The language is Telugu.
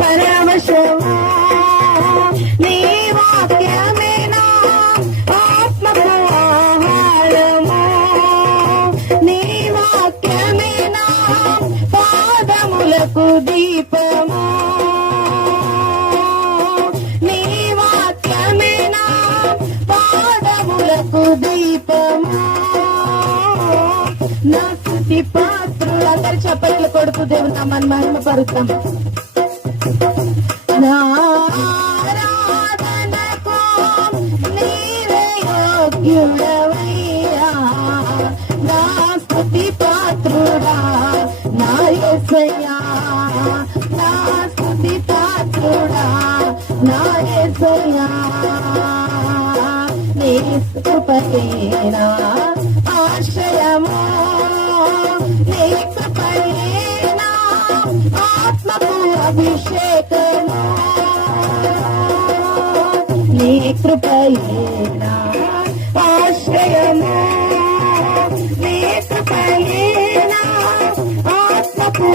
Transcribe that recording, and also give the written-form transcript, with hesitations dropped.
పరమశమా నీ వాక్యమేనా ఆత్మకు ఆహారము, నీ వాక్యమేనా పాదములకు దీపము, నీ వాక్యమేనా పాదములకు దీపము. నా స్తుతి పాత్రులు అందరి చప్పట్లు కొడుతూ దేవుని నామాన్ని మహిమపరుస్తాం. నా ఆరాధనకు నీవే యోగ్యుడవయ్యా, నా స్తుతి పాత్రుడా నా యేసయ్యా, నా స్తుతి పాత్రుడా నా యేసయ్యా. నీ కృపయేనా ఆశ్రయము, నీ కృపయేనా ఆత్మకు అభిషేకము, నీ కృపయేనా ఆశ్రయము, నీ కృపయేనా ఆత్మకు